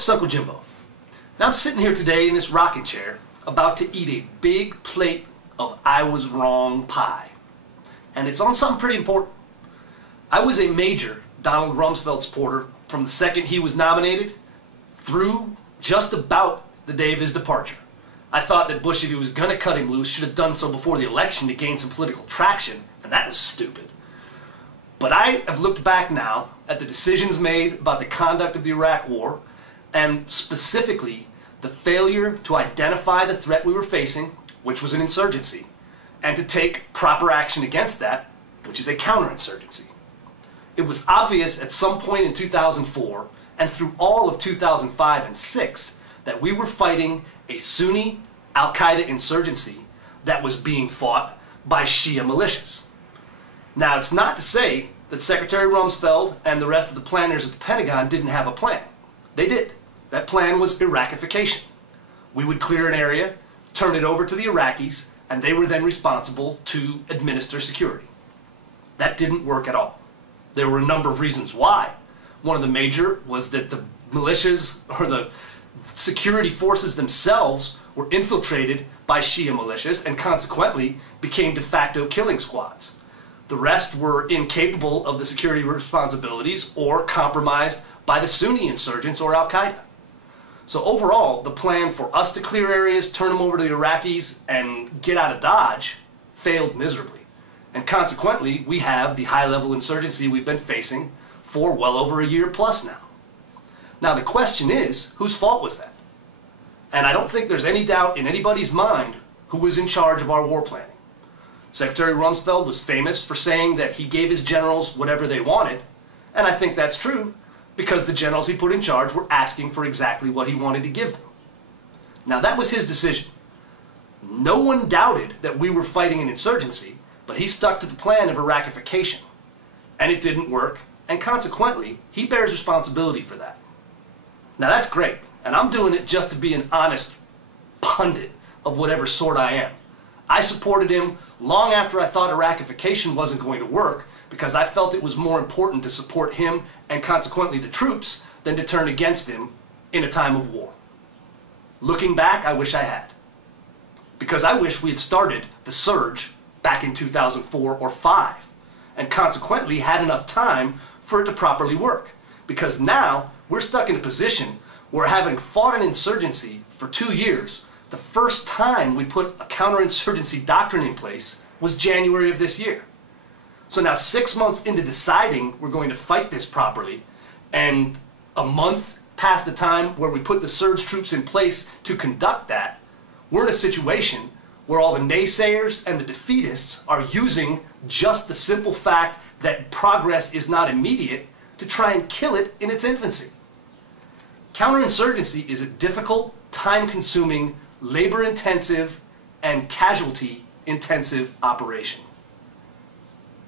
Folks, it's Uncle Jimbo. Now I'm sitting here today in this rocking chair about to eat a big plate of I was wrong pie. And it's on something pretty important. I was a major Donald Rumsfeld supporter from the second he was nominated through just about the day of his departure. I thought that Bush, if he was going to cut him loose, should have done so before the election to gain some political traction, and that was stupid. But I have looked back now at the decisions made about the conduct of the Iraq War, and specifically the failure to identify the threat we were facing, which was an insurgency, and to take proper action against that, which is a counterinsurgency. It was obvious at some point in 2004 and through all of 2005 and 6 that we were fighting a Sunni Al-Qaeda insurgency that was being fought by Shia militias. Now, it's not to say that Secretary Rumsfeld and the rest of the planners at the Pentagon didn't have a plan. They did. That plan was Iraqification. We would clear an area, turn it over to the Iraqis, and they were then responsible to administer security. That didn't work at all. There were a number of reasons why. One of the major was that the militias, or the security forces themselves, were infiltrated by Shia militias and consequently became de facto killing squads. The rest were incapable of the security responsibilities or compromised by the Sunni insurgents or Al-Qaeda. So overall, the plan for us to clear areas, turn them over to the Iraqis, and get out of Dodge failed miserably. And consequently, we have the high-level insurgency we've been facing for well over a year plus now. Now the question is, whose fault was that? And I don't think there's any doubt in anybody's mind who was in charge of our war planning. Secretary Rumsfeld was famous for saying that he gave his generals whatever they wanted, and I think that's true, because the generals he put in charge were asking for exactly what he wanted to give them. Now that was his decision. No one doubted that we were fighting an insurgency, but he stuck to the plan of Iraqification. And it didn't work, and consequently, he bears responsibility for that. Now that's great, and I'm doing it just to be an honest pundit of whatever sort I am. I supported him long after I thought Iraqification wasn't going to work, because I felt it was more important to support him and consequently the troops than to turn against him in a time of war. Looking back, I wish I had. Because I wish we had started the surge back in 2004 or 5 and consequently had enough time for it to properly work. Because now we're stuck in a position where, having fought an insurgency for 2 years, the first time we put a counterinsurgency doctrine in place was January of this year. So now 6 months into deciding we're going to fight this properly, and a month past the time where we put the surge troops in place to conduct that, we're in a situation where all the naysayers and the defeatists are using just the simple fact that progress is not immediate to try and kill it in its infancy. Counterinsurgency is a difficult, time-consuming, labor-intensive, and casualty-intensive operation.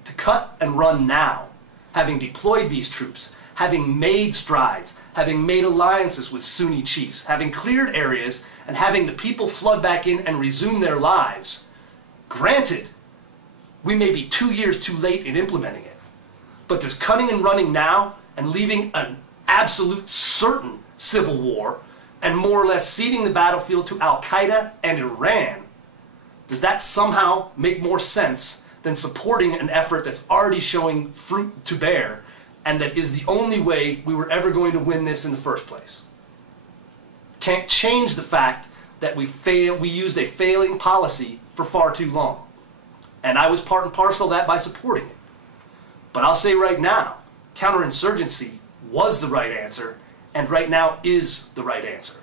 To cut and run now, having deployed these troops, having made strides, having made alliances with Sunni chiefs, having cleared areas, and having the people flood back in and resume their lives, granted, we may be 2 years too late in implementing it. But does cutting and running now and leaving an absolute certain civil war and more or less ceding the battlefield to Al-Qaeda and Iran, does that somehow make more sense than supporting an effort that's already showing fruit to bear and that is the only way we were ever going to win this in the first place? Can't change the fact that we used a failing policy for far too long. And I was part and parcel of that by supporting it. But I'll say right now, counterinsurgency was the right answer, and right now is the right answer.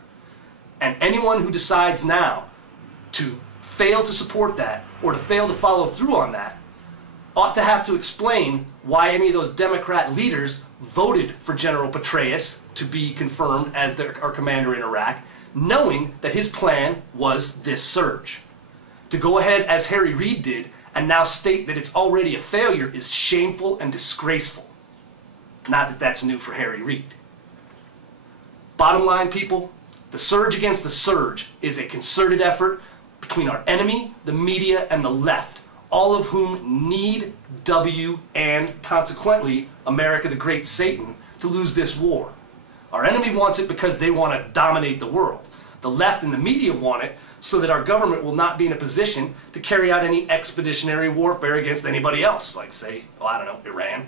And anyone who decides now to fail to support that or to fail to follow through on that ought to have to explain why any of those Democrat leaders voted for General Petraeus to be confirmed as our commander in Iraq, knowing that his plan was this surge. To go ahead, as Harry Reid did, and now state that it's already a failure is shameful and disgraceful. Not that that's new for Harry Reid. Bottom line, people, the surge against the surge is a concerted effort between our enemy, the media, and the left, all of whom need W and, consequently, America the Great Satan to lose this war. Our enemy wants it because they want to dominate the world. The left and the media want it so that our government will not be in a position to carry out any expeditionary warfare against anybody else, like, say, oh, I don't know, Iran.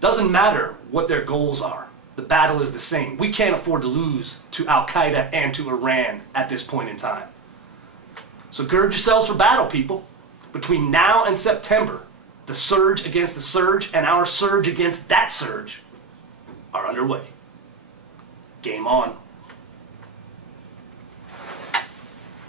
Doesn't matter what their goals are. The battle is the same. We can't afford to lose to Al-Qaeda and to Iran at this point in time. So gird yourselves for battle, people. Between now and September, the surge against the surge and our surge against that surge are underway. Game on.